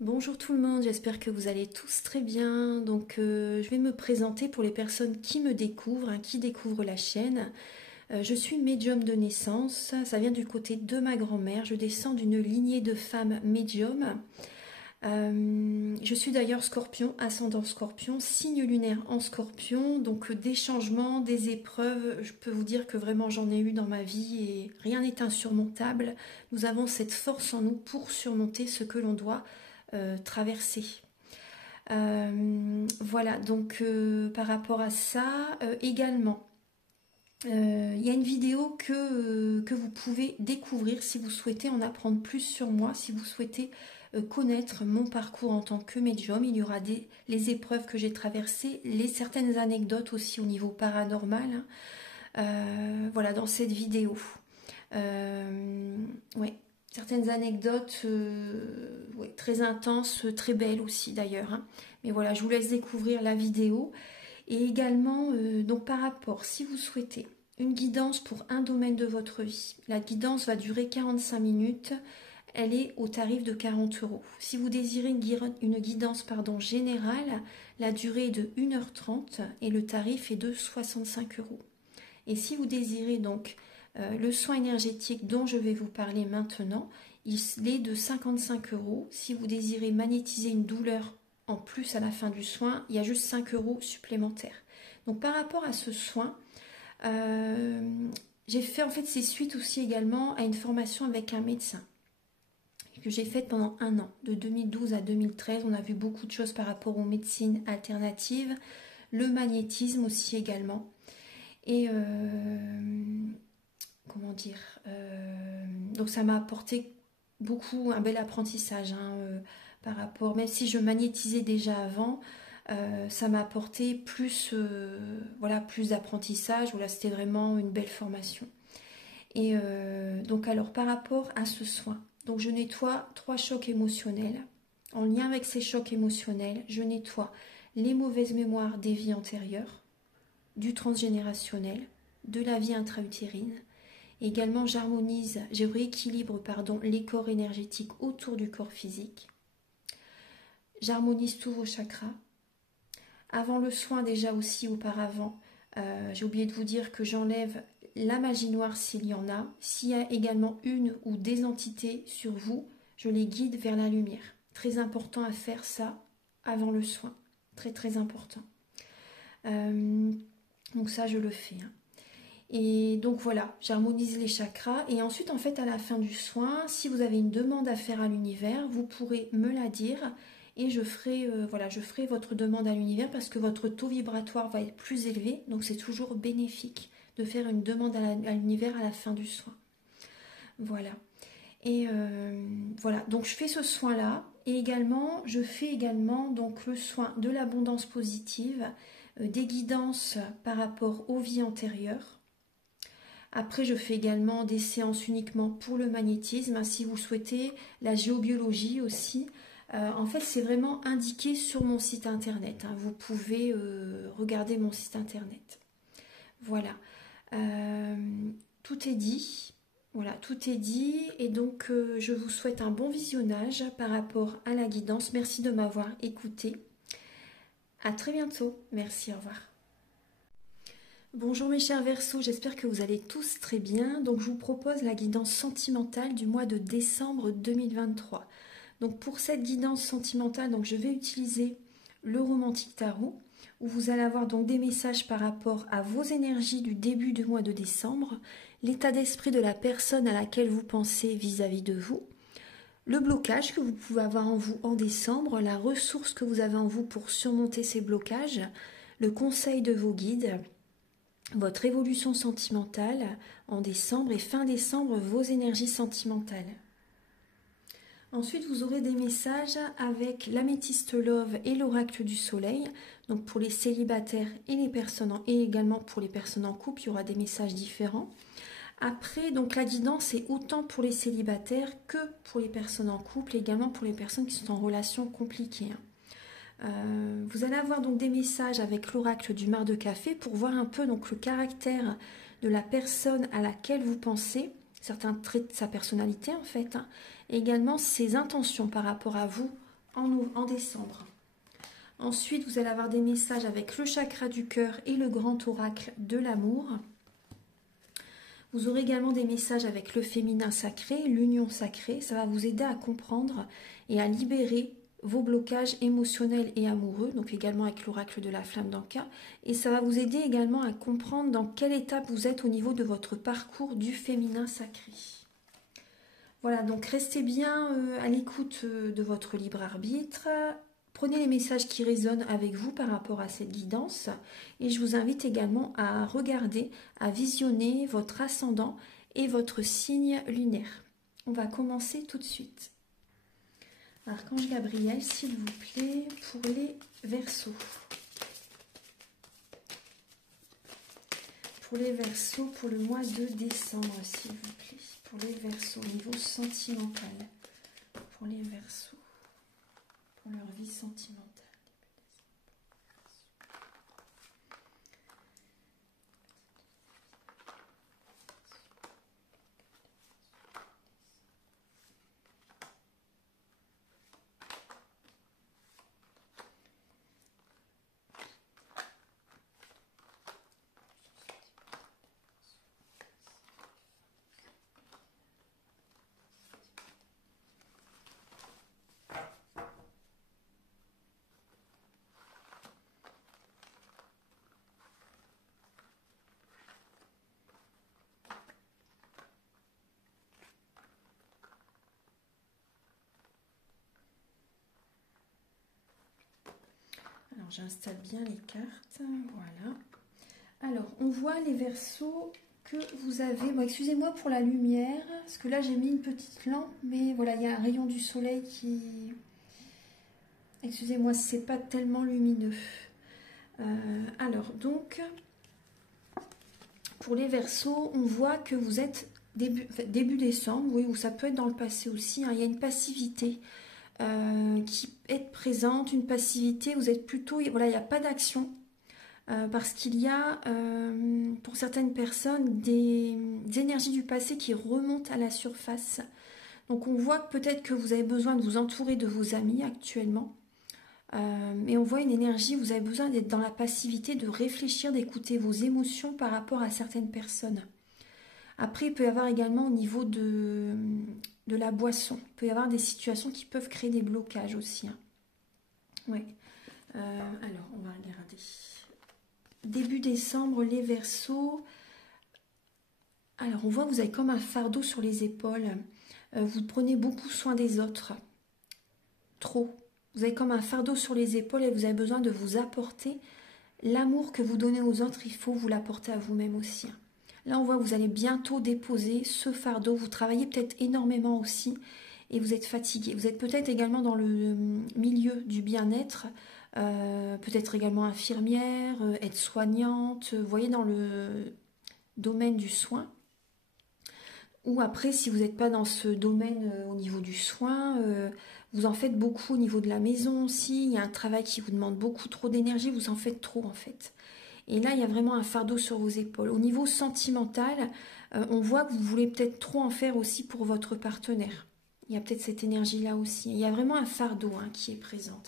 Bonjour tout le monde, j'espère que vous allez tous très bien. Je vais me présenter pour les personnes qui me découvrent, qui découvrent la chaîne. Je suis médium de naissance, ça vient du côté de ma grand-mère. Je descends d'une lignée de femmes médiums. Je suis d'ailleurs scorpion, ascendant scorpion, signe lunaire en scorpion. Donc des changements, des épreuves, je peux vous dire que vraiment j'en ai eu dans ma vie et rien n'est insurmontable. Nous avons cette force en nous pour surmonter ce que l'on doit traverser. Voilà, par rapport à ça, également, il y a une vidéo que vous pouvez découvrir si vous souhaitez en apprendre plus sur moi, si vous souhaitez connaître mon parcours en tant que médium. Il y aura les épreuves que j'ai traversées, certaines anecdotes aussi au niveau paranormal. Voilà, dans cette vidéo. Ouais. Certaines anecdotes ouais, très intenses, très belles aussi d'ailleurs. Mais voilà, je vous laisse découvrir la vidéo. Et également, donc par rapport, si vous souhaitez une guidance pour un domaine de votre vie, la guidance va durer 45 minutes. Elle est au tarif de 40 €. Si vous désirez une guidance générale, la durée est de 1h30 et le tarif est de 65 €. Et si vous désirez donc le soin énergétique dont je vais vous parler maintenant, il est de 55 €. Si vous désirez magnétiser une douleur en plus à la fin du soin, il y a juste 5 € supplémentaires. Donc par rapport à ce soin, j'ai fait en fait c'est suite aussi également à une formation avec un médecin que j'ai faite pendant un an, de 2012 à 2013. On a vu beaucoup de choses par rapport aux médecines alternatives, le magnétisme aussi également. Et comment dire, donc ça m'a apporté beaucoup, un bel apprentissage par rapport, même si je magnétisais déjà avant, ça m'a apporté plus, voilà, plus d'apprentissage. Voilà, c'était vraiment une belle formation. Et donc alors par rapport à ce soin, donc je nettoie 3 chocs émotionnels. En lien avec ces chocs émotionnels, je nettoie les mauvaises mémoires des vies antérieures, du transgénérationnel, de la vie intra-utérine. Également, je rééquilibre les corps énergétiques autour du corps physique. J'harmonise tous vos chakras. Avant le soin, déjà aussi auparavant, j'ai oublié de vous dire que j'enlève la magie noire s'il y en a. S'il y a également une ou des entités sur vous, je les guide vers la lumière. Très important à faire ça avant le soin. Très très important. Donc ça, je le fais. Et donc voilà, j'harmonise les chakras. Et ensuite, en fait, à la fin du soin, si vous avez une demande à faire à l'univers, vous pourrez me la dire. Et je ferai votre demande à l'univers parce que votre taux vibratoire va être plus élevé. Donc c'est toujours bénéfique de faire une demande à l'univers à la fin du soin. Voilà. Et voilà, donc je fais ce soin-là. Et également, je fais également donc le soin de l'abondance positive, des guidances par rapport aux vies antérieures. Après, je fais également des séances uniquement pour le magnétisme, si vous souhaitez, la géobiologie aussi. En fait, c'est vraiment indiqué sur mon site internet. Vous pouvez regarder mon site internet. Voilà. Tout est dit. Voilà, tout est dit. Et donc, je vous souhaite un bon visionnage par rapport à la guidance. Merci de m'avoir écouté. À très bientôt. Merci, au revoir. Bonjour mes chers Verseaux, j'espère que vous allez tous très bien. Donc je vous propose la guidance sentimentale du mois de décembre 2023. Donc pour cette guidance sentimentale, donc je vais utiliser le Romantique Tarot, où vous allez avoir donc des messages par rapport à vos énergies du début du mois de décembre, l'état d'esprit de la personne à laquelle vous pensez vis-à-vis de vous, le blocage que vous pouvez avoir en vous en décembre, la ressource que vous avez en vous pour surmonter ces blocages, le conseil de vos guides, votre évolution sentimentale en décembre et fin décembre, vos énergies sentimentales. Ensuite, vous aurez des messages avec l'améthyste love et l'oracle du soleil. Donc pour les célibataires et et également pour les personnes en couple, il y aura des messages différents. Après, donc la guidance est autant pour les célibataires que pour les personnes en couple, également pour les personnes qui sont en relation compliquée. Vous allez avoir donc des messages avec l'oracle du mar de café pour voir un peu donc le caractère de la personne à laquelle vous pensez, certains traits de sa personnalité en fait, et également ses intentions par rapport à vous en décembre. Ensuite, vous allez avoir des messages avec le chakra du cœur et le grand oracle de l'amour. Vous aurez également des messages avec le féminin sacré, l'union sacrée. Ça va vous aider à comprendre et à libérer vos blocages émotionnels et amoureux, donc également avec l'oracle de la flamme d'Anka. Et ça va vous aider également à comprendre dans quelle étape vous êtes au niveau de votre parcours du féminin sacré. Voilà, donc restez bien à l'écoute de votre libre arbitre. Prenez les messages qui résonnent avec vous par rapport à cette guidance. Et je vous invite également à regarder, à visionner votre ascendant et votre signe lunaire. On va commencer tout de suite. Archange Gabriel, s'il vous plaît, pour les Verseaux. Pour les Verseaux, pour le mois de décembre, s'il vous plaît. Pour les Verseaux, au niveau sentimental. Pour les Verseaux, pour leur vie sentimentale. Alors j'installe bien les cartes, voilà. Alors on voit les Verseaux que vous avez, bon excusez-moi pour la lumière, parce que là j'ai mis une petite lampe, mais voilà, il y a un rayon du soleil qui... Excusez-moi, c'est pas tellement lumineux. Alors donc, pour les Verseaux, on voit que vous êtes début décembre, oui, ou ça peut être dans le passé aussi, hein, il y a une passivité qui est présente, une passivité, vous êtes plutôt, voilà, il n'y a pas d'action, parce qu'il y a, pour certaines personnes, des énergies du passé qui remontent à la surface. Donc on voit peut-être que vous avez besoin de vous entourer de vos amis actuellement, mais on voit une énergie, vous avez besoin d'être dans la passivité, de réfléchir, d'écouter vos émotions par rapport à certaines personnes. Après, il peut y avoir également au niveau de la boisson. Il peut y avoir des situations qui peuvent créer des blocages aussi. Hein. Oui. Alors, on va regarder. Début décembre, les Verseaux. Alors, on voit que vous avez comme un fardeau sur les épaules. Vous prenez beaucoup soin des autres. Trop. Vous avez comme un fardeau sur les épaules et vous avez besoin de vous apporter l'amour que vous donnez aux autres. Il faut vous l'apporter à vous-même aussi. Hein. Là, on voit que vous allez bientôt déposer ce fardeau. Vous travaillez peut-être énormément aussi et vous êtes fatigué. Vous êtes peut-être également dans le milieu du bien-être, peut-être également infirmière, aide-soignante, vous voyez, dans le domaine du soin. Ou après, si vous n'êtes pas dans ce domaine au niveau du soin, vous en faites beaucoup au niveau de la maison aussi. Il y a un travail qui vous demande beaucoup trop d'énergie, vous en faites trop en fait. Et là, il y a vraiment un fardeau sur vos épaules. Au niveau sentimental, on voit que vous voulez peut-être trop en faire aussi pour votre partenaire. Il y a peut-être cette énergie-là aussi. Il y a vraiment un fardeau qui est présent.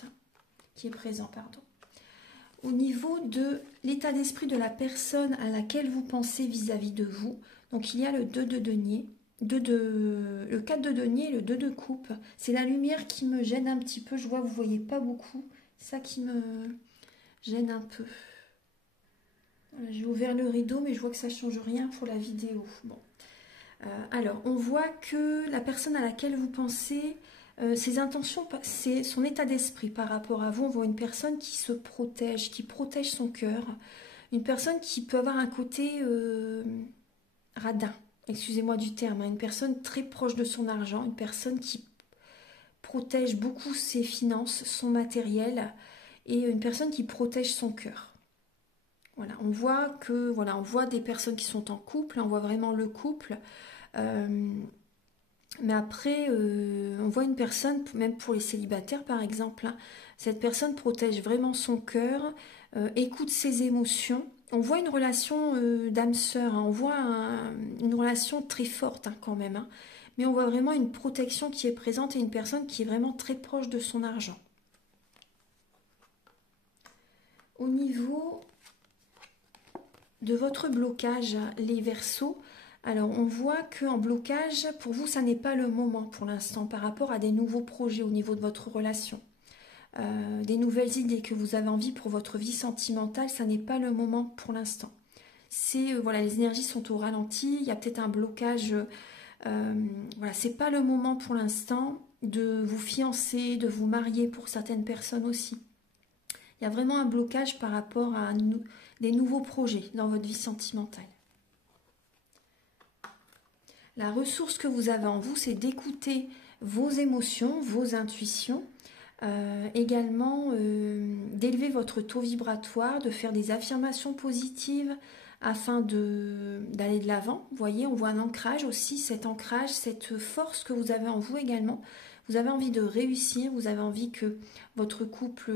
Au niveau de l'état d'esprit de la personne à laquelle vous pensez vis-à-vis de vous, donc il y a le 2 de denier, le 4 de denier et le 2 de coupe. C'est la lumière qui me gêne un petit peu. Je vois que vous ne voyez pas beaucoup. C'est ça qui me gêne un peu. J'ai ouvert le rideau, mais je vois que ça ne change rien pour la vidéo. Bon. Alors, on voit que la personne à laquelle vous pensez, ses intentions, c'est son état d'esprit par rapport à vous. On voit une personne qui se protège, qui protège son cœur. Une personne qui peut avoir un côté radin, excusez-moi du terme. Hein, une personne très proche de son argent, une personne qui protège beaucoup ses finances, son matériel, et une personne qui protège son cœur. Voilà, on voit des personnes qui sont en couple, on voit vraiment le couple. Mais après, on voit une personne, même pour les célibataires par exemple, hein, cette personne protège vraiment son cœur, écoute ses émotions. On voit une relation d'âme sœur, hein, on voit une relation très forte hein, quand même. Hein, mais on voit vraiment une protection qui est présente et une personne qui est vraiment très proche de son argent. au niveau de votre blocage, les Verseaux, alors on voit qu'en blocage, pour vous, ça n'est pas le moment pour l'instant par rapport à des nouveaux projets au niveau de votre relation. Des nouvelles idées que vous avez envie pour votre vie sentimentale, ça n'est pas le moment pour l'instant. C'est voilà, les énergies sont au ralenti, il y a peut-être un blocage. Voilà, c'est pas le moment pour l'instant de vous fiancer, de vous marier pour certaines personnes aussi. Il y a vraiment un blocage par rapport à des nouveaux projets dans votre vie sentimentale. La ressource que vous avez en vous, c'est d'écouter vos émotions, vos intuitions, également d'élever votre taux vibratoire, de faire des affirmations positives afin d'aller de l'avant. Vous voyez, on voit un ancrage aussi, cet ancrage, cette force que vous avez en vous également. Vous avez envie de réussir, vous avez envie que votre couple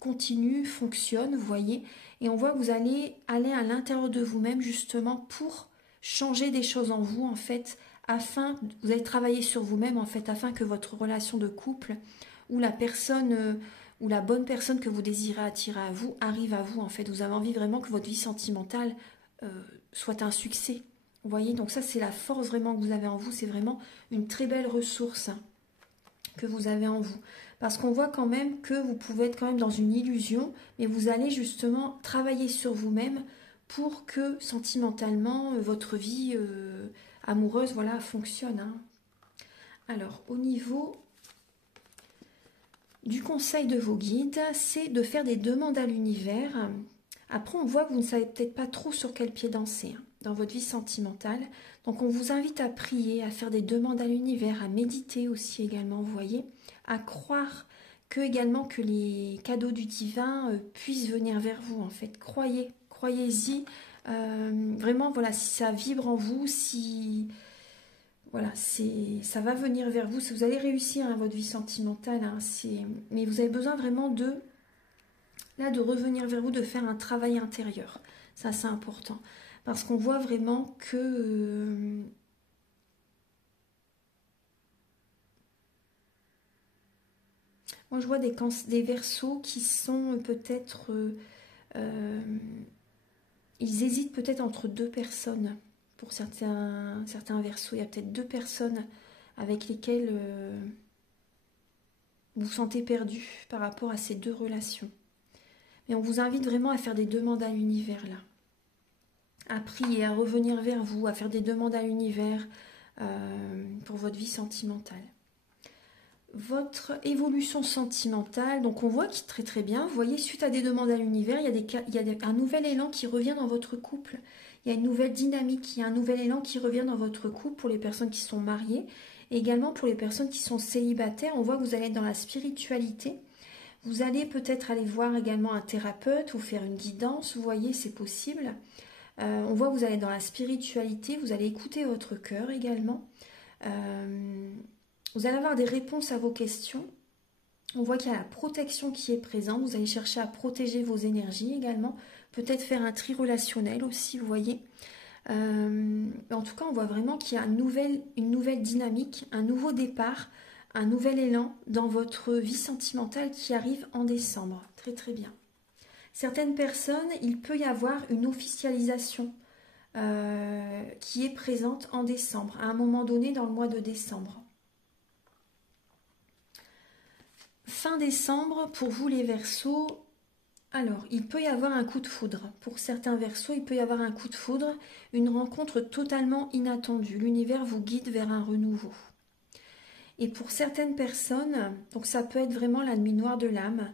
continue, fonctionne, vous voyez. Et on voit que vous allez aller à l'intérieur de vous-même justement pour changer des choses en vous, en fait, vous allez travailler sur vous-même, en fait, afin que votre relation de couple ou la personne ou la bonne personne que vous désirez attirer à vous arrive à vous, en fait. Vous avez envie vraiment que votre vie sentimentale soit un succès. Vous voyez, donc ça, c'est la force vraiment que vous avez en vous. C'est vraiment une très belle ressource que vous avez en vous. Parce qu'on voit quand même que vous pouvez être quand même dans une illusion, mais vous allez justement travailler sur vous-même pour que sentimentalement, votre vie amoureuse, voilà, fonctionne. Hein. Alors, au niveau du conseil de vos guides, c'est de faire des demandes à l'univers. Après, on voit que vous ne savez peut-être pas trop sur quel pied danser dans votre vie sentimentale. Donc, on vous invite à prier, à faire des demandes à l'univers, à méditer aussi également, vous voyez, à croire également que les cadeaux du divin puissent venir vers vous, en fait. Croyez-y. Vraiment, voilà, si ça vibre en vous, si... Voilà, ça va venir vers vous. Si vous allez réussir à votre vie sentimentale, hein, mais vous avez besoin vraiment de revenir vers vous, de faire un travail intérieur. Ça, c'est important. Parce qu'on voit vraiment que... moi, je vois des Verseaux qui sont peut-être... ils hésitent peut-être entre deux personnes. Pour certains Verseaux, il y a peut-être deux personnes avec lesquelles vous vous sentez perdu par rapport à ces deux relations. Mais on vous invite vraiment à faire des demandes à l'univers là. À prier, à revenir vers vous, à faire des demandes à l'univers pour votre vie sentimentale. Votre évolution sentimentale, donc on voit qu'il est très très bien. Vous voyez, suite à des demandes à l'univers, il y a un nouvel élan qui revient dans votre couple. Il y a une nouvelle dynamique, il y a un nouvel élan qui revient dans votre couple pour les personnes qui sont mariées. Et également pour les personnes qui sont célibataires, on voit que vous allez être dans la spiritualité. Vous allez peut-être aller voir également un thérapeute ou faire une guidance, vous voyez, c'est possible. On voit que vous allez être dans la spiritualité, vous allez écouter votre cœur également. Vous allez avoir des réponses à vos questions. On voit qu'il y a la protection qui est présente. Vous allez chercher à protéger vos énergies également. Peut-être faire un tri relationnel aussi, vous voyez. En tout cas, on voit vraiment qu'il y a une nouvelle dynamique, un nouveau départ, un nouvel élan dans votre vie sentimentale qui arrive en décembre. Très très bien. Certaines personnes, il peut y avoir une officialisation qui est présente en décembre, à un moment donné dans le mois de décembre. Fin décembre, pour vous les Verseaux, alors il peut y avoir un coup de foudre. Pour certains Verseaux, il peut y avoir un coup de foudre, une rencontre totalement inattendue. L'univers vous guide vers un renouveau. Et pour certaines personnes, donc ça peut être vraiment la nuit noire de l'âme,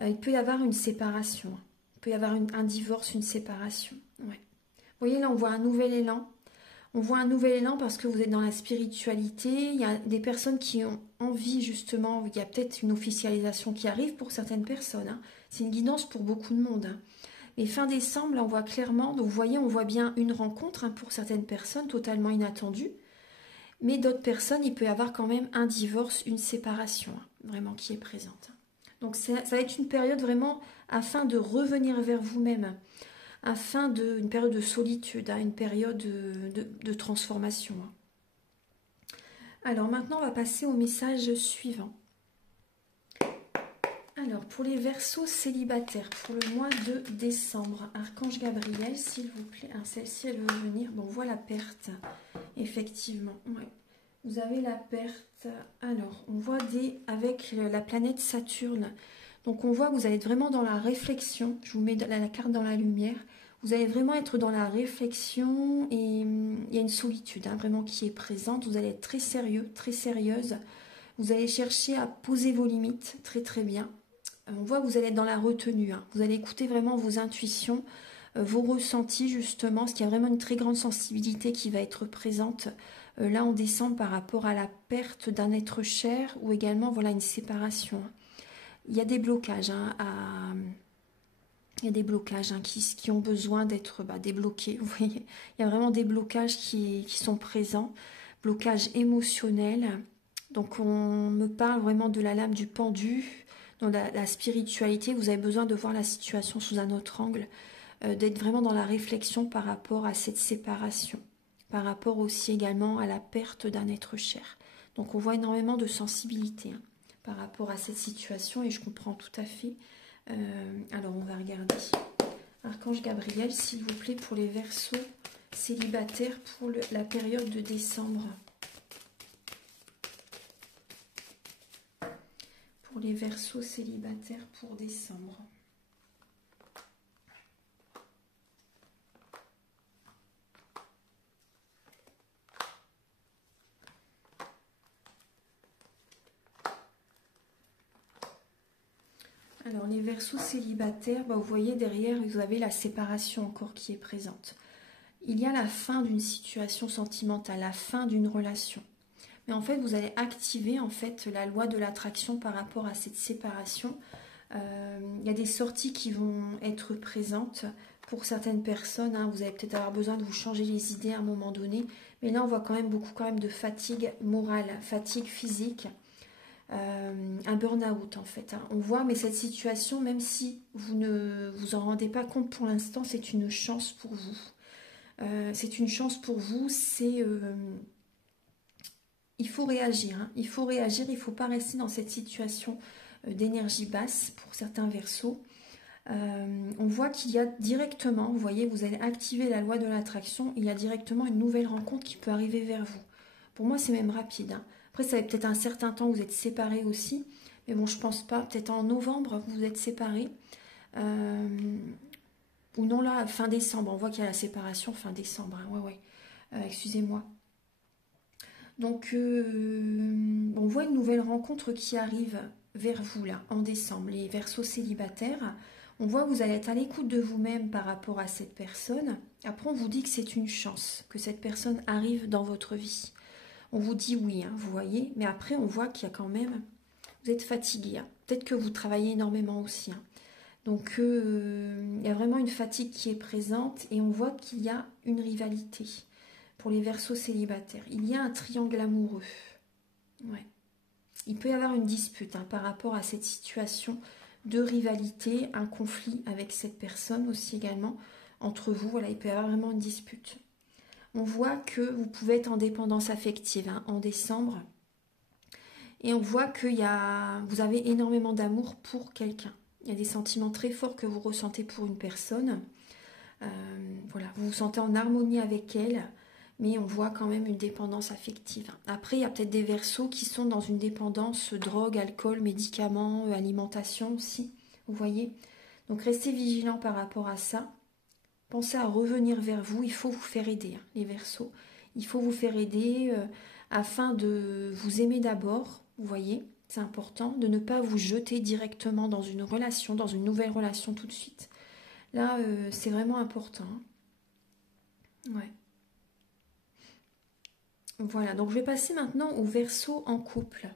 il peut y avoir une séparation. Il peut y avoir un divorce, une séparation. Ouais. Vous voyez, là, on voit un nouvel élan. On voit un nouvel élan parce que vous êtes dans la spiritualité. Il y a des personnes qui ont envie, justement, il y a peut-être une officialisation qui arrive pour certaines personnes. Hein. C'est une guidance pour beaucoup de monde. Hein. Mais fin décembre, là, on voit clairement, donc vous voyez, on voit bien une rencontre hein, pour certaines personnes totalement inattendue. Mais d'autres personnes, il peut y avoir quand même un divorce, une séparation, hein, vraiment qui est présente. Donc ça va être une période vraiment afin de revenir vers vous-même, une période de solitude, hein, une période de transformation. Hein. Alors maintenant, on va passer au message suivant. Alors, pour les Verseaux célibataires, pour le mois de décembre, Archange Gabriel, s'il vous plaît. Ah, celle-ci, elle veut venir. Bon, on voit la perte, effectivement. Ouais. Vous avez la perte. Alors, on voit avec la planète Saturne. Donc, on voit que vous allez être vraiment dans la réflexion. Je vous mets la carte dans la lumière. Vous allez vraiment être dans la réflexion et il y a une solitude vraiment qui est présente. Vous allez être très sérieux, très sérieuse. Vous allez chercher à poser vos limites très très bien. On voit que vous allez être dans la retenue. Vous allez écouter vraiment vos intuitions, vos ressentis justement, parce qu'il y a vraiment une très grande sensibilité qui va être présente là en décembre par rapport à la perte d'un être cher ou également voilà une séparation. Il y a des blocages il y a des blocages qui ont besoin d'être débloqués. Vous voyez, il y a vraiment des blocages qui sont présents, blocages émotionnels. Donc on me parle vraiment de la lame du pendu, dans la spiritualité. Vous avez besoin de voir la situation sous un autre angle, d'être vraiment dans la réflexion par rapport à cette séparation, par rapport aussi également à la perte d'un être cher. Donc on voit énormément de sensibilité par rapport à cette situation et je comprends tout à fait. Alors on va regarder. Archange Gabriel, s'il vous plaît, pour les Verseaux célibataires pour la période de décembre. Pour les Verseaux célibataires pour décembre. Alors les Verseaux célibataires, vous voyez derrière, vous avez la séparation encore qui est présente. Il y a la fin d'une situation sentimentale, la fin d'une relation. Mais en fait, vous allez activer en fait la loi de l'attraction par rapport à cette séparation. Il y a des sorties qui vont être présentes pour certaines personnes. Vous allez peut-être avoir besoin de vous changer les idées à un moment donné. Mais là, on voit quand même beaucoup de fatigue morale, fatigue physique. Un burn-out en fait. On voit, mais cette situation, même si vous ne vous en rendez pas compte pour l'instant, c'est une chance pour vous. C'est une chance pour vous, il faut réagir. Il faut réagir, il ne faut pas rester dans cette situation d'énergie basse pour certains Verseaux. On voit qu'il y a directement, vous voyez, vous allez activer la loi de l'attraction, il y a directement une nouvelle rencontre qui peut arriver vers vous. Pour moi, c'est même rapide. Après, ça fait peut-être un certain temps que vous êtes séparés aussi. Mais bon, je pense pas. Peut-être en novembre, vous êtes séparés. Ou non, là, fin décembre. On voit qu'il y a la séparation fin décembre. Ouais. Excusez-moi. Donc, on voit une nouvelle rencontre qui arrive vers vous, là, en décembre. Les Verseaux célibataires. On voit que vous allez être à l'écoute de vous-même par rapport à cette personne. Après, on vous dit que c'est une chance, que cette personne arrive dans votre vie. On vous dit oui, vous voyez, mais après on voit qu'il y a quand même, vous êtes fatigué, peut-être que vous travaillez énormément aussi. Donc il y a vraiment une fatigue qui est présente et on voit qu'il y a une rivalité pour les Verseaux célibataires. Il y a un triangle amoureux. Ouais. Il peut y avoir une dispute par rapport à cette situation de rivalité, un conflit avec cette personne aussi également, entre vous, voilà, il peut y avoir vraiment une dispute. On voit que vous pouvez être en dépendance affective en décembre. Et on voit que vous avez énormément d'amour pour quelqu'un. Il y a des sentiments très forts que vous ressentez pour une personne. Voilà, vous vous sentez en harmonie avec elle, mais on voit quand même une dépendance affective. Après, il y a peut-être des Verseaux qui sont dans une dépendance drogue, alcool, médicaments, alimentation aussi. Vous voyez? Donc restez vigilants par rapport à ça. Pensez à revenir vers vous, il faut vous faire aider, les Verseaux. Il faut vous faire aider afin de vous aimer d'abord, vous voyez, c'est important, de ne pas vous jeter directement dans une relation, dans une nouvelle relation tout de suite. Là, c'est vraiment important. Ouais. Voilà, donc je vais passer maintenant aux Verseaux en couple.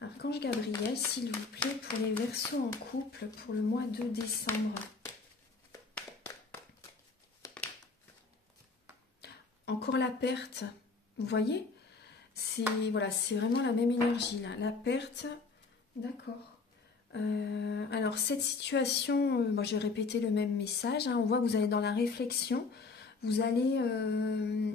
Archange Gabriel, s'il vous plaît, pour les Verseaux en couple pour le mois de décembre. Encore la perte, vous voyez, c'est vraiment la même énergie là, la perte, d'accord. Alors cette situation, je vais répéter le même message, on voit que vous allez dans la réflexion, Vous allez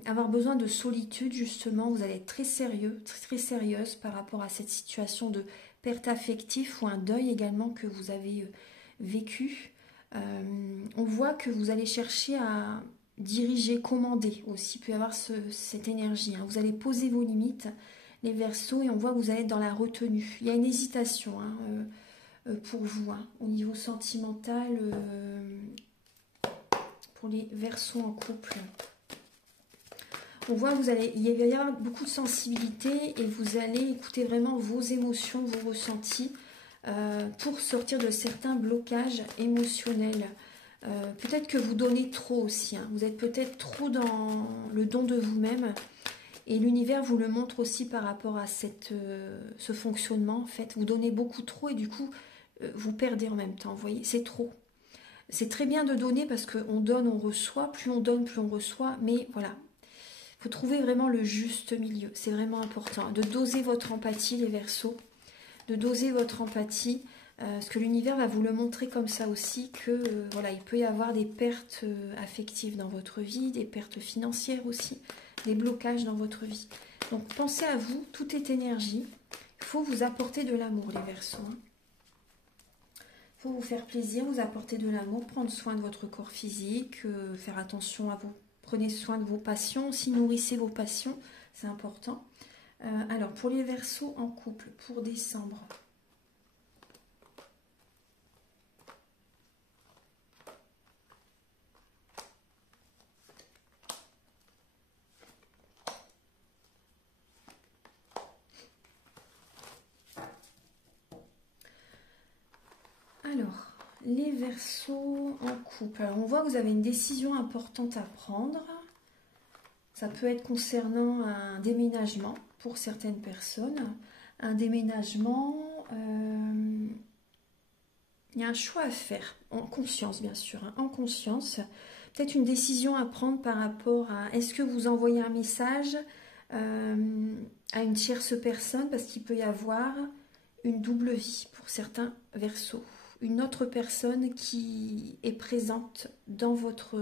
avoir besoin de solitude, justement. Vous allez être très sérieux, très sérieuse par rapport à cette situation de perte affective ou un deuil également que vous avez vécu. On voit que vous allez chercher à diriger, commander aussi. Il peut y avoir cette énergie, hein. Vous allez poser vos limites, les Verseaux, et on voit que vous allez être dans la retenue. Il y a une hésitation, hein, pour vous, hein, au niveau sentimental. Pour les Verseaux en couple, on voit que il va y avoir beaucoup de sensibilité et vous allez écouter vraiment vos émotions, vos ressentis pour sortir de certains blocages émotionnels. Peut-être que vous donnez trop aussi, hein. Vous êtes peut-être trop dans le don de vous-même et l'univers vous le montre aussi par rapport à ce fonctionnement. En fait, vous donnez beaucoup trop et du coup, vous perdez en même temps. Vous voyez, c'est trop. C'est très bien de donner parce qu'on donne, on reçoit. Plus on donne, plus on reçoit. Mais voilà, il faut trouver vraiment le juste milieu. C'est vraiment important. De doser votre empathie, les Verseaux. De doser votre empathie. Parce que l'univers va vous le montrer comme ça aussi. Que voilà, il peut y avoir des pertes affectives dans votre vie. Des pertes financières aussi. Des blocages dans votre vie. Donc pensez à vous. Tout est énergie. Il faut vous apporter de l'amour, les Verseaux, hein. Il faut vous faire plaisir, vous apporter de l'amour, prendre soin de votre corps physique, faire attention à vous. Prenez soin de vos passions, aussi nourrissez vos passions, c'est important. Alors, pour les Verseaux en couple, pour décembre. Alors, les Verseaux en couple. Alors, on voit que vous avez une décision importante à prendre. Ça peut être concernant un déménagement pour certaines personnes. Un déménagement, il y a un choix à faire, en conscience bien sûr, hein, en conscience. Peut-être une décision à prendre par rapport à est-ce que vous envoyez un message à une tierce personne, parce qu'il peut y avoir une double vie pour certains Verseaux. Une autre personne qui est présente dans votre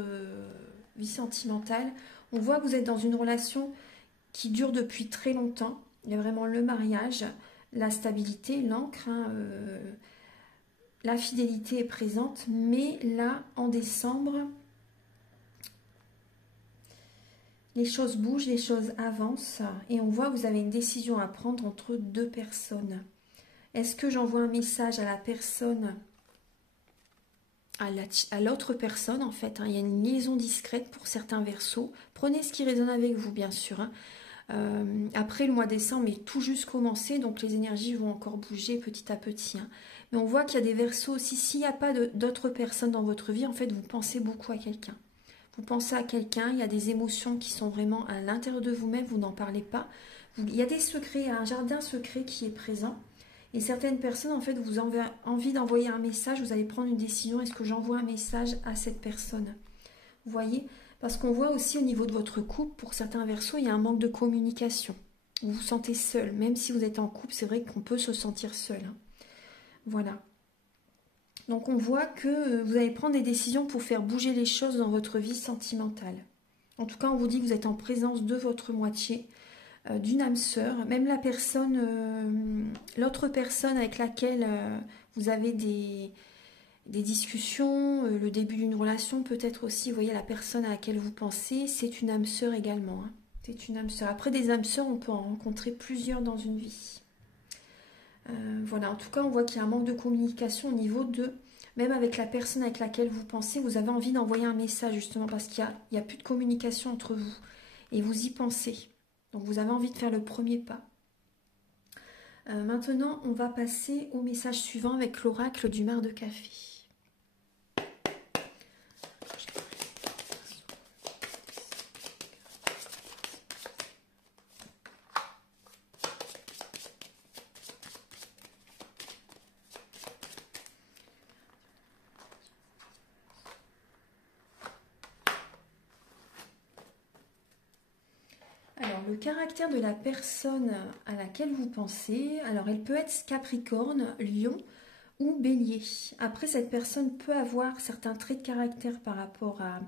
vie sentimentale. On voit que vous êtes dans une relation qui dure depuis très longtemps. Il y a vraiment le mariage, la stabilité, l'ancre, hein, la fidélité est présente. Mais là, en décembre, les choses bougent, les choses avancent. Et on voit que vous avez une décision à prendre entre deux personnes. Est-ce que j'envoie un message à la personne, à l'autre personne en fait, hein. Il y a une liaison discrète pour certains Verseaux. Prenez ce qui résonne avec vous bien sûr, hein. Après le mois de décembre est tout juste commencé, donc les énergies vont encore bouger petit à petit, hein. Mais on voit qu'il y a des Verseaux aussi. S'il n'y a pas d'autres personnes dans votre vie, en fait vous pensez beaucoup à quelqu'un. Vous pensez à quelqu'un, il y a des émotions qui sont vraiment à l'intérieur de vous-même, vous n'en parlez pas. Il y a des secrets, un jardin secret qui est présent. Et certaines personnes, en fait, vous avez envie d'envoyer un message, vous allez prendre une décision, est-ce que j'envoie un message à cette personne? Vous voyez? Parce qu'on voit aussi au niveau de votre couple, pour certains Verseaux, il y a un manque de communication. Vous vous sentez seul, même si vous êtes en couple, c'est vrai qu'on peut se sentir seul, hein. Voilà. Donc on voit que vous allez prendre des décisions pour faire bouger les choses dans votre vie sentimentale. En tout cas, on vous dit que vous êtes en présence de votre moitié, d'une âme sœur, même la personne, l'autre personne avec laquelle vous avez des discussions, le début d'une relation, peut-être aussi, vous voyez, la personne à laquelle vous pensez, c'est une âme sœur également, hein. C'est une âme sœur. Après, des âmes sœurs, on peut en rencontrer plusieurs dans une vie. Voilà, en tout cas, on voit qu'il y a un manque de communication au niveau de... Même avec la personne avec laquelle vous pensez, vous avez envie d'envoyer un message, justement, parce qu'il n'y a plus de communication entre vous. Et vous y pensez. Donc, vous avez envie de faire le premier pas. Maintenant, on va passer au message suivant avec l'oracle du mar de café. Alors, le caractère de la personne à laquelle vous pensez, alors elle peut être Capricorne, Lion ou Bélier. Après, cette personne peut avoir certains traits de caractère par rapport à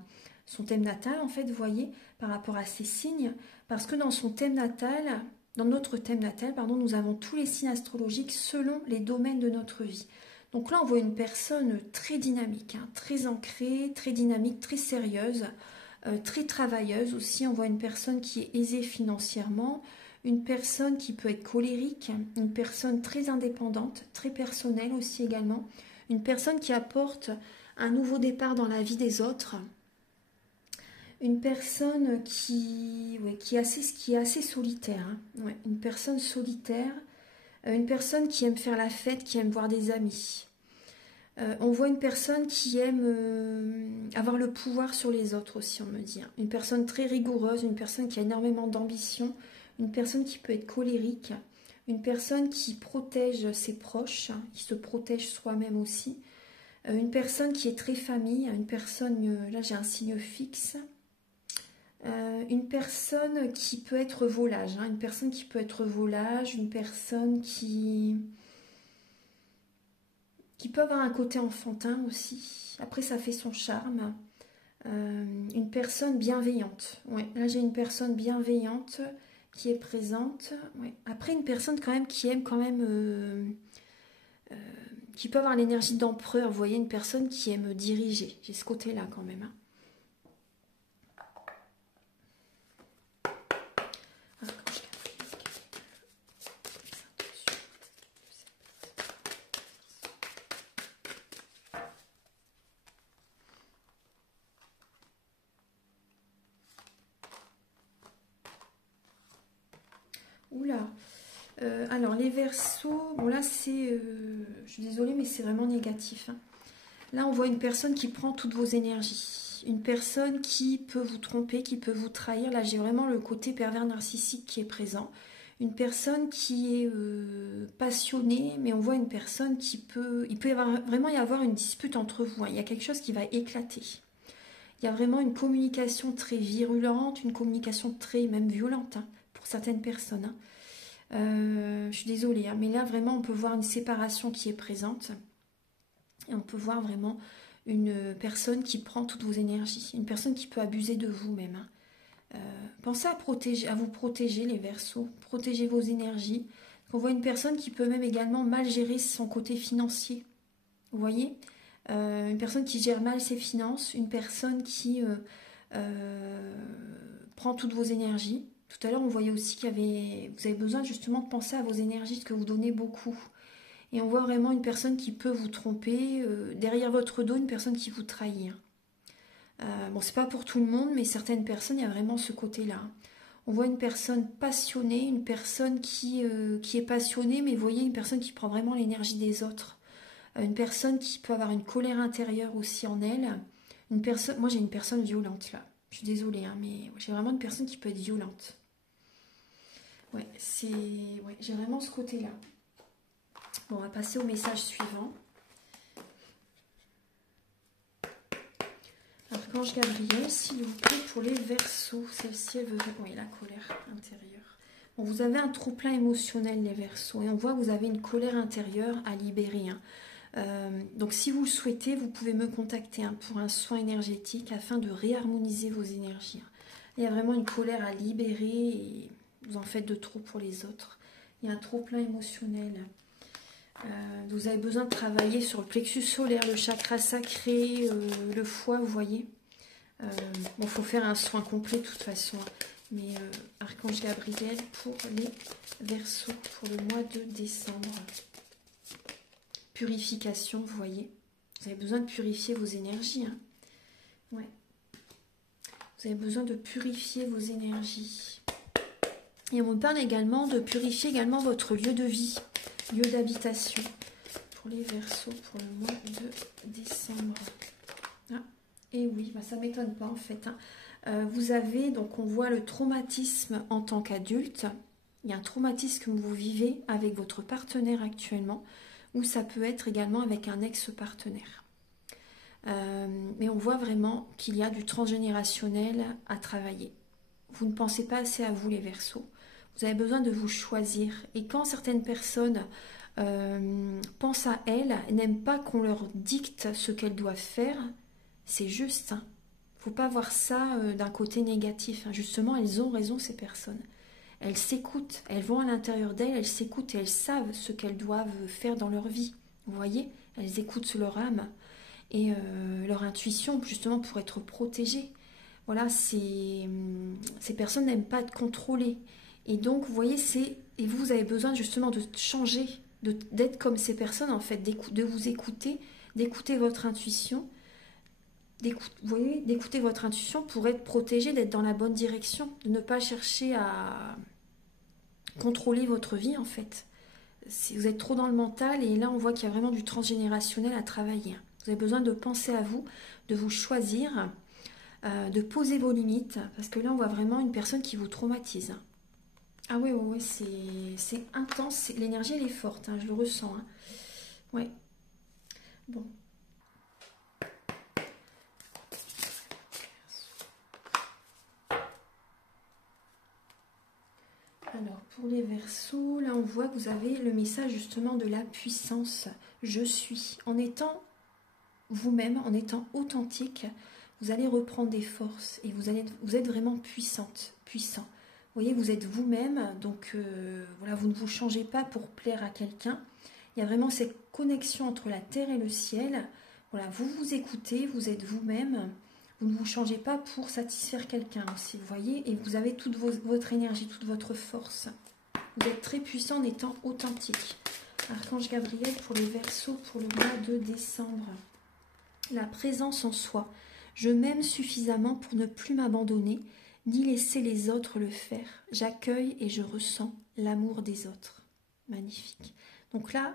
son thème natal, en fait, vous voyez, par rapport à ces signes, parce que dans son thème natal, dans notre thème natal, pardon, nous avons tous les signes astrologiques selon les domaines de notre vie. Donc là, on voit une personne très dynamique, hein, très ancrée, très dynamique, très sérieuse, très travailleuse aussi. On voit une personne qui est aisée financièrement, une personne qui peut être colérique, une personne très indépendante, très personnelle aussi également, une personne qui apporte un nouveau départ dans la vie des autres, une personne qui est assez solitaire, hein. Ouais, une personne solitaire, une personne qui aime faire la fête, qui aime voir des amis. On voit une personne qui aime avoir le pouvoir sur les autres aussi, on me dit, hein. Une personne très rigoureuse, une personne qui a énormément d'ambition, une personne qui peut être colérique, une personne qui protège ses proches, hein, qui se protège soi-même aussi, une personne qui est très famille, une personne, là j'ai un signe fixe, une personne qui peut être volage, hein, une personne qui peut être volage, une personne qui peut avoir un côté enfantin aussi. Après, ça fait son charme. Une personne bienveillante. Ouais, là, j'ai une personne bienveillante qui est présente. Ouais. Après, une personne quand même qui aime quand même... qui peut avoir l'énergie d'empereur. Vous voyez, une personne qui aime diriger. J'ai ce côté-là quand même, hein. Oula, alors les Verseaux, bon là c'est, je suis désolée mais c'est vraiment négatif, hein. Là on voit une personne qui prend toutes vos énergies, une personne qui peut vous tromper, qui peut vous trahir. Là j'ai vraiment le côté pervers narcissique qui est présent, une personne qui est passionnée, mais on voit une personne qui peut, il peut vraiment y avoir une dispute entre vous, hein. Il y a quelque chose qui va éclater. Il y a vraiment une communication très virulente, une communication très même violente, hein, pour certaines personnes, hein. Je suis désolée, hein, mais là vraiment on peut voir une séparation qui est présente et on peut voir vraiment une personne qui prend toutes vos énergies, une personne qui peut abuser de vous même, hein. Pensez à vous protéger les Verseaux, protégez vos énergies. On voit une personne qui peut même également mal gérer son côté financier, vous voyez, une personne qui gère mal ses finances, une personne qui prend toutes vos énergies. Tout à l'heure, on voyait aussi vous avez besoin justement de penser à vos énergies, ce que vous donnez beaucoup. Et on voit vraiment une personne qui peut vous tromper, derrière votre dos, une personne qui vous trahit. Bon, c'est pas pour tout le monde, mais certaines personnes, il y a vraiment ce côté-là. On voit une personne passionnée, une personne qui est passionnée, mais vous voyez, une personne qui prend vraiment l'énergie des autres. Une personne qui peut avoir une colère intérieure aussi en elle. Moi, j'ai une personne violente, là. Je suis désolée, hein, mais j'ai vraiment une personne qui peut être violente. Ouais, j'ai vraiment ce côté-là. Bon, on va passer au message suivant. Archange Gabriel, s'il vous plaît, pour les Verseaux. Celle-ci, elle veut... Oui, la colère intérieure. Bon, vous avez un trop-plein émotionnel, les Verseaux. Et on voit que vous avez une colère intérieure à libérer, hein. Donc, si vous le souhaitez, vous pouvez me contacter, hein, pour un soin énergétique afin de réharmoniser vos énergies. Il y a vraiment une colère à libérer et vous en faites de trop pour les autres. Il y a un trop-plein émotionnel. Vous avez besoin de travailler sur le plexus solaire, le chakra sacré, le foie, vous voyez. Bon, il faut faire un soin complet de toute façon. Mais Archange Gabriel pour les Verseaux, pour le mois de décembre. Purification, vous voyez. Vous avez besoin de purifier vos énergies, hein. Ouais. Vous avez besoin de purifier vos énergies. Et on me parle également de purifier également votre lieu de vie, lieu d'habitation. Pour les Verseaux, pour le mois de décembre. Ah, et oui, bah ça ne m'étonne pas en fait, hein. Vous avez, donc on voit le traumatisme en tant qu'adulte. Il y a un traumatisme que vous vivez avec votre partenaire actuellement, ou ça peut être également avec un ex-partenaire. Mais on voit vraiment qu'il y a du transgénérationnel à travailler. Vous ne pensez pas assez à vous, les Verseaux. Vous avez besoin de vous choisir. Et quand certaines personnes pensent à elles, n'aiment pas qu'on leur dicte ce qu'elles doivent faire, c'est juste, hein. faut pas voir ça d'un côté négatif, hein. Justement, elles ont raison, ces personnes. Elles s'écoutent, elles vont à l'intérieur d'elles, elles s'écoutent et elles savent ce qu'elles doivent faire dans leur vie. Vous voyez, elles écoutent leur âme et leur intuition, justement, pour être protégées. Voilà, ces personnes n'aiment pas être contrôlées. Et donc, vous voyez, et vous avez besoin justement de changer, d'être comme ces personnes, en fait, de vous écouter, d'écouter votre intuition, vous voyez, d'écouter votre intuition pour être protégé, d'être dans la bonne direction, de ne pas chercher à contrôler votre vie, en fait. Si vous êtes trop dans le mental, et là, on voit qu'il y a vraiment du transgénérationnel à travailler. Vous avez besoin de penser à vous, de vous choisir, de poser vos limites, parce que là, on voit vraiment une personne qui vous traumatise. Ah ouais, ouais, ouais, c'est intense, l'énergie, elle est forte, hein, je le ressens. Hein. Ouais, bon. Alors, pour les Verseaux, là, on voit que vous avez le message, justement, de la puissance. Je suis. En étant vous-même, en étant authentique, vous allez reprendre des forces et vous êtes vraiment puissante, puissant. Vous voyez, vous êtes vous-même, donc voilà, vous ne vous changez pas pour plaire à quelqu'un. Il y a vraiment cette connexion entre la terre et le ciel. Voilà, vous vous écoutez, vous êtes vous-même. Vous ne vous changez pas pour satisfaire quelqu'un aussi, vous voyez. Et vous avez toute votre énergie, toute votre force. Vous êtes très puissant en étant authentique. Archange Gabriel pour les Verseaux pour le mois de décembre. La présence en soi. Je m'aime suffisamment pour ne plus m'abandonner, ni laisser les autres le faire. J'accueille et je ressens l'amour des autres. Magnifique. Donc là,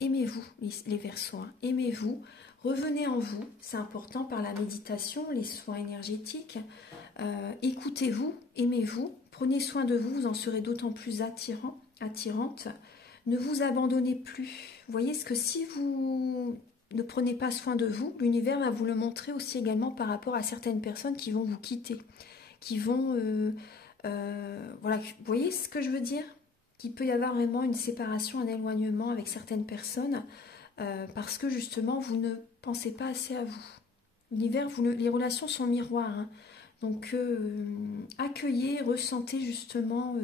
aimez-vous, les Verseaux. Hein. Aimez-vous, revenez en vous. C'est important par la méditation, les soins énergétiques. Écoutez-vous, aimez-vous, prenez soin de vous, vous en serez d'autant plus attirante. Ne vous abandonnez plus. Vous voyez ce que si vous ne prenez pas soin de vous, l'univers va vous le montrer aussi également par rapport à certaines personnes qui vont vous quitter, qui vont... voilà, vous voyez ce que je veux dire? Qu'il peut y avoir vraiment une séparation, un éloignement avec certaines personnes parce que justement, vous ne pensez pas assez à vous. L'univers, les relations sont miroirs. Hein. Donc, accueillez, ressentez justement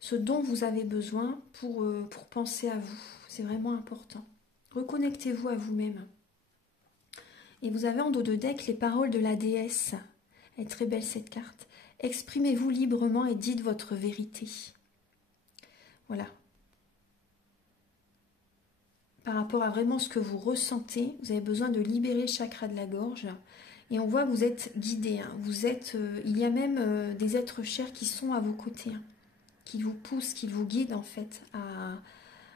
ce dont vous avez besoin pour penser à vous. C'est vraiment important. Reconnectez-vous à vous-même. Et vous avez en dos de deck les paroles de la déesse. Elle est très belle cette carte. Exprimez-vous librement et dites votre vérité. Voilà. Par rapport à vraiment ce que vous ressentez, vous avez besoin de libérer le chakra de la gorge. Et on voit que vous êtes guidé. Hein. Il y a même des êtres chers qui sont à vos côtés, hein, qui vous poussent, qui vous guident en fait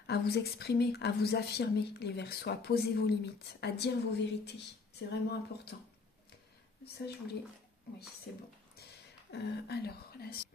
à vous exprimer, à vous affirmer les Verseaux, à poser vos limites, à dire vos vérités. C'est vraiment important. Ça, je voulais... Oui, c'est bon. Alors, la suite.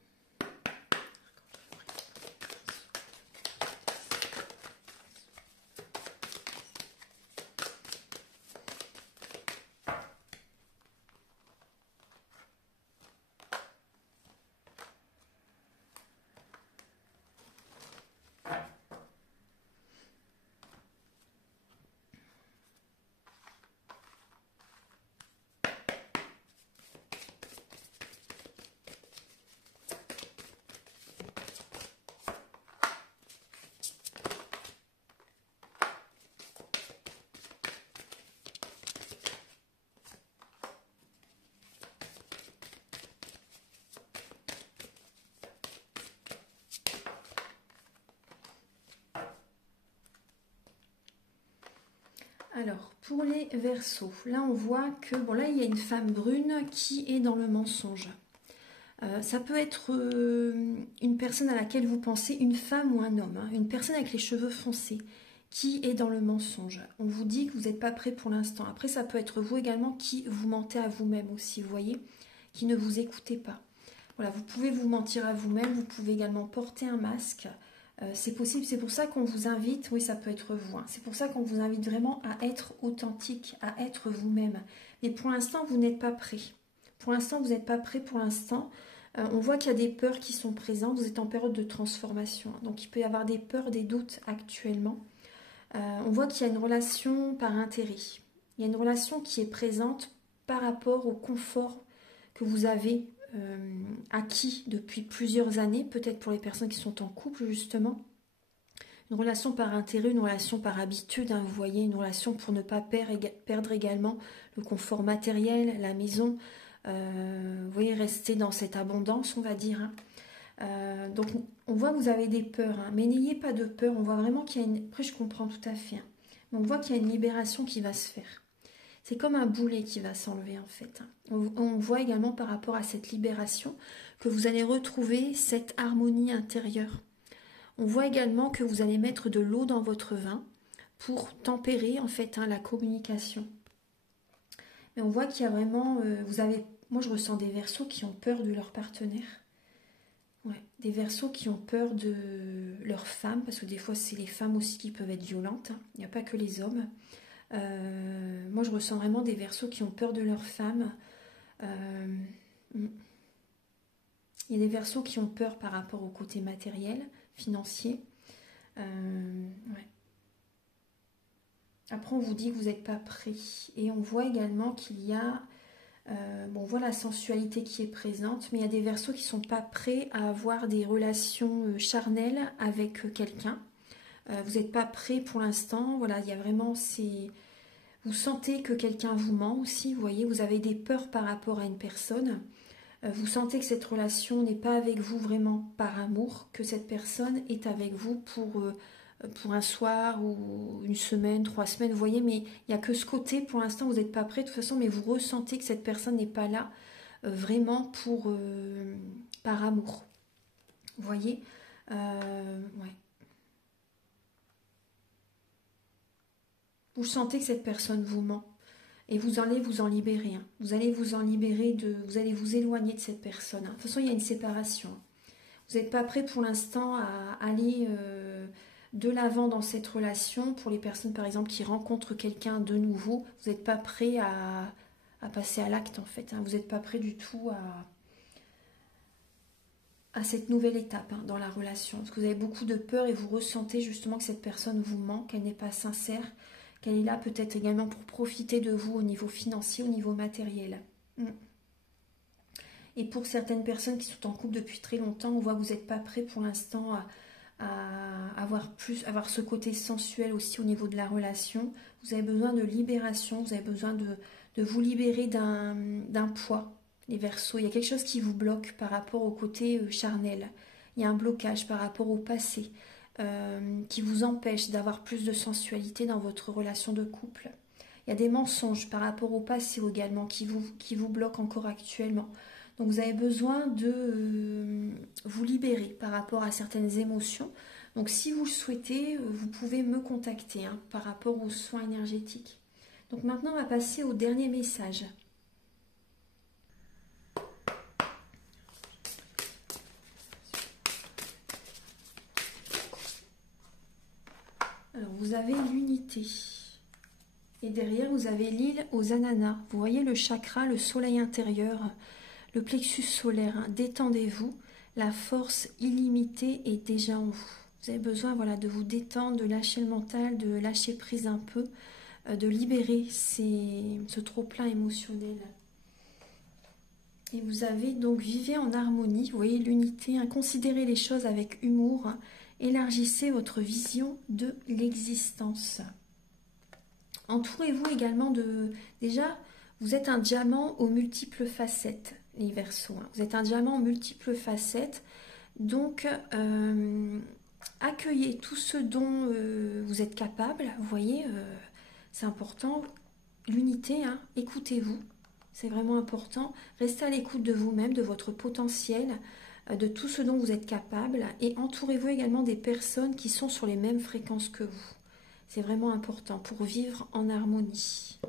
Alors, pour les Verseaux, là on voit que, bon là il y a une femme brune qui est dans le mensonge. Ça peut être une personne à laquelle vous pensez, une femme ou un homme, hein, une personne avec les cheveux foncés qui est dans le mensonge. On vous dit que vous n'êtes pas prêt pour l'instant. Après, ça peut être vous également qui vous mentez à vous-même aussi, vous voyez, qui ne vous écoutez pas. Voilà, vous pouvez vous mentir à vous-même, vous pouvez également porter un masque. C'est possible, c'est pour ça qu'on vous invite, oui ça peut être vous, hein, c'est pour ça qu'on vous invite vraiment à être authentique, à être vous-même. Mais pour l'instant, vous n'êtes pas prêt. Pour l'instant, vous n'êtes pas prêt pour l'instant. On voit qu'il y a des peurs qui sont présentes, vous êtes en période de transformation. Donc il peut y avoir des peurs, des doutes actuellement. On voit qu'il y a une relation par intérêt. Il y a une relation qui est présente par rapport au confort que vous avez acquis depuis plusieurs années, peut-être pour les personnes qui sont en couple justement. Une relation par intérêt, une relation par habitude, hein, vous voyez, une relation pour ne pas perdre également le confort matériel, la maison, vous voyez, rester dans cette abondance, on va dire. Hein. Donc on voit que vous avez des peurs, hein, mais n'ayez pas de peur, on voit vraiment qu'il y a une... Après je comprends tout à fait, hein, mais on voit qu'il y a une libération qui va se faire. C'est comme un boulet qui va s'enlever en fait. Hein. On voit également par rapport à cette libération que vous allez retrouver cette harmonie intérieure. On voit également que vous allez mettre de l'eau dans votre vin pour tempérer en fait hein, la communication. Mais on voit qu'il y a vraiment, moi je ressens des Verseaux qui ont peur de leur partenaire. Ouais, des Verseaux qui ont peur de leur femme, parce que des fois c'est les femmes aussi qui peuvent être violentes, hein. Il n'y a pas que les hommes. Moi je ressens vraiment des Verseaux qui ont peur de leur femme. Il y a des Verseaux qui ont peur par rapport au côté matériel, financier. Ouais. Après on vous dit que vous n'êtes pas prêt. Et on voit également qu'il y a... bon, on voit la sensualité qui est présente, mais il y a des Verseaux qui ne sont pas prêts à avoir des relations charnelles avec quelqu'un. Vous n'êtes pas prêt pour l'instant. Voilà, il y a vraiment ces... Vous sentez que quelqu'un vous ment aussi, vous voyez, vous avez des peurs par rapport à une personne. Vous sentez que cette relation n'est pas avec vous vraiment par amour, que cette personne est avec vous pour un soir ou une semaine, 3 semaines, vous voyez, mais il n'y a que ce côté, pour l'instant, vous n'êtes pas prêt de toute façon, mais vous ressentez que cette personne n'est pas là vraiment par amour. Vous voyez ouais. Vous sentez que cette personne vous ment. Et vous allez vous en libérer. Hein. Vous allez vous en libérer, vous allez vous éloigner de cette personne. Hein. De toute façon, il y a une séparation. Vous n'êtes pas prêt pour l'instant à aller de l'avant dans cette relation. Pour les personnes, par exemple, qui rencontrent quelqu'un de nouveau, vous n'êtes pas prêt à passer à l'acte, en fait. Hein. Vous n'êtes pas prêt du tout à cette nouvelle étape hein, dans la relation. Parce que vous avez beaucoup de peur et vous ressentez justement que cette personne vous ment, qu'elle n'est pas sincère, qu'elle est là peut-être également pour profiter de vous au niveau financier, au niveau matériel. Et pour certaines personnes qui sont en couple depuis très longtemps, on voit que vous n'êtes pas prêt pour l'instant à avoir ce côté sensuel aussi au niveau de la relation. Vous avez besoin de libération, vous avez besoin de vous libérer d'un poids, les Verseaux. Il y a quelque chose qui vous bloque par rapport au côté charnel. Il y a un blocage par rapport au passé. Qui vous empêche d'avoir plus de sensualité dans votre relation de couple. Il y a des mensonges par rapport au passé également qui vous bloquent encore actuellement. Donc vous avez besoin de vous libérer par rapport à certaines émotions. Donc si vous le souhaitez, vous pouvez me contacter hein, par rapport aux soins énergétiques. Donc maintenant on va passer au dernier message. Alors, vous avez l'unité. Et derrière, vous avez l'île aux ananas. Vous voyez le chakra, le soleil intérieur, le plexus solaire. Hein. Détendez-vous. La force illimitée est déjà en vous. Vous avez besoin voilà, de vous détendre, de lâcher le mental, de lâcher prise un peu, de libérer ce trop-plein émotionnel. Et vous avez donc, vivez en harmonie. Vous voyez l'unité. Hein. Considérez les choses avec humour. Hein. Élargissez votre vision de l'existence. Entourez-vous également de... Déjà, vous êtes un diamant aux multiples facettes, les Verseaux. Hein. Vous êtes un diamant aux multiples facettes. Donc, accueillez tout ce dont vous êtes capable. Vous voyez, c'est important. L'unité, hein, écoutez-vous. C'est vraiment important. Restez à l'écoute de vous-même, de votre potentiel, de tout ce dont vous êtes capable, et entourez-vous également des personnes qui sont sur les mêmes fréquences que vous. C'est vraiment important pour vivre en harmonie.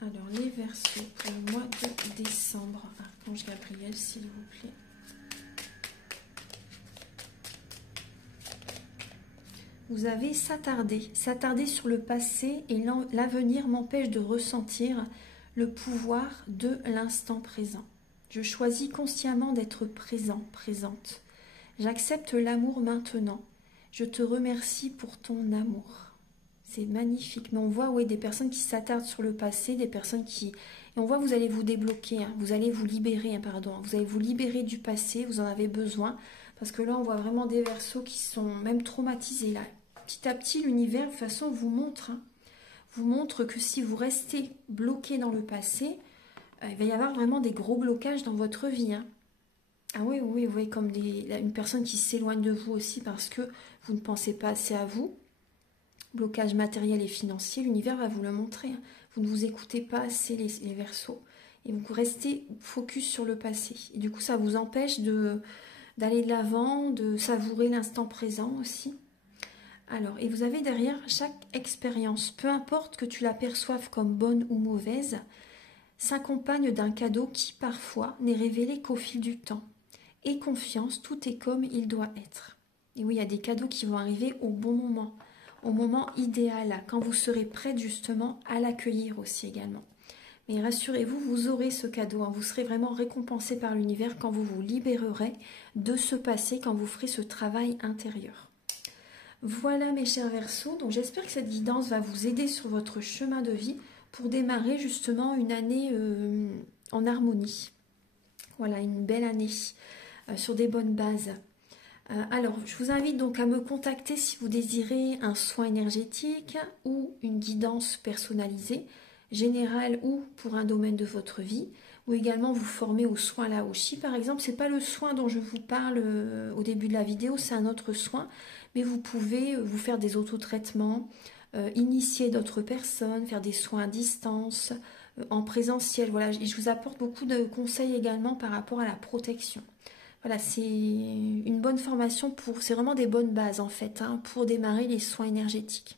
Alors, les Verseaux pour le mois de décembre. Archange Gabriel, s'il vous plaît. Vous avez s'attarder. S'attarder sur le passé et l'avenir m'empêche de ressentir le pouvoir de l'instant présent. Je choisis consciemment d'être présent, présente. J'accepte l'amour maintenant. Je te remercie pour ton amour. C'est magnifique. Mais on voit, oui, des personnes qui s'attardent sur le passé, des personnes qui... Et on voit, vous allez vous débloquer, hein, vous allez vous libérer, hein, pardon. Vous allez vous libérer du passé, vous en avez besoin. Parce que là, on voit vraiment des Verseaux qui sont même traumatisés, là. Petit à petit, l'univers, de toute façon, vous montre, hein, vous montre que si vous restez bloqué dans le passé, il va y avoir vraiment des gros blocages dans votre vie, hein. Ah oui, oui, vous voyez comme une personne qui s'éloigne de vous aussi parce que vous ne pensez pas assez à vous. Blocage matériel et financier, l'univers va vous le montrer, hein. Vous ne vous écoutez pas assez les Verseaux. Et vous restez focus sur le passé. Et du coup, ça vous empêche d'aller de l'avant, de savourer l'instant présent aussi. Alors, et vous avez derrière chaque expérience, peu importe que tu la perçoives comme bonne ou mauvaise, s'accompagne d'un cadeau qui parfois n'est révélé qu'au fil du temps. Et confiance, tout est comme il doit être. Et oui, il y a des cadeaux qui vont arriver au bon moment, au moment idéal, quand vous serez prête justement à l'accueillir aussi également. Mais rassurez-vous, vous aurez ce cadeau, hein. Vous serez vraiment récompensé par l'univers quand vous vous libérerez de ce passé, quand vous ferez ce travail intérieur. Voilà mes chers Verseaux, donc j'espère que cette guidance va vous aider sur votre chemin de vie pour démarrer justement une année en harmonie. Voilà, une belle année sur des bonnes bases. Alors, je vous invite donc à me contacter si vous désirez un soin énergétique ou une guidance personnalisée, générale ou pour un domaine de votre vie, ou également vous former au soin Laoshi. Par exemple, ce n'est pas le soin dont je vous parle au début de la vidéo, c'est un autre soin, mais vous pouvez vous faire des autotraitements, initier d'autres personnes, faire des soins à distance, en présentiel. Voilà, et je vous apporte beaucoup de conseils également par rapport à la protection. Voilà, c'est une bonne formation c'est vraiment des bonnes bases en fait, hein, pour démarrer les soins énergétiques.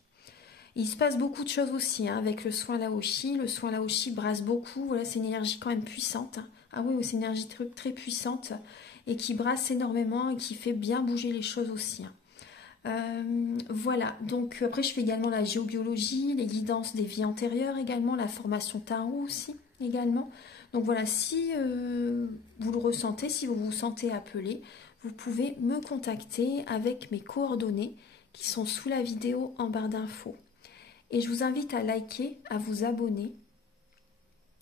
Il se passe beaucoup de choses aussi, hein, avec le soin Laoshi. Le soin Laoshi brasse beaucoup, voilà, c'est une énergie quand même puissante, hein. Ah oui, c'est une énergie très, très puissante et qui brasse énormément et qui fait bien bouger les choses aussi, hein. Voilà, donc après je fais également la géobiologie, les guidances des vies antérieures également, la formation tarot aussi également. Donc voilà, si vous le ressentez, si vous vous sentez appelé, vous pouvez me contacter avec mes coordonnées qui sont sous la vidéo en barre d'infos. Et je vous invite à liker, à vous abonner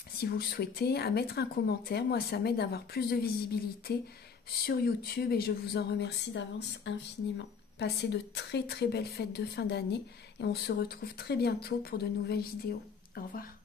si vous le souhaitez, à mettre un commentaire. Moi, ça m'aide à avoir plus de visibilité sur YouTube et je vous en remercie d'avance infiniment. Passez de très très belles fêtes de fin d'année et on se retrouve très bientôt pour de nouvelles vidéos. Au revoir.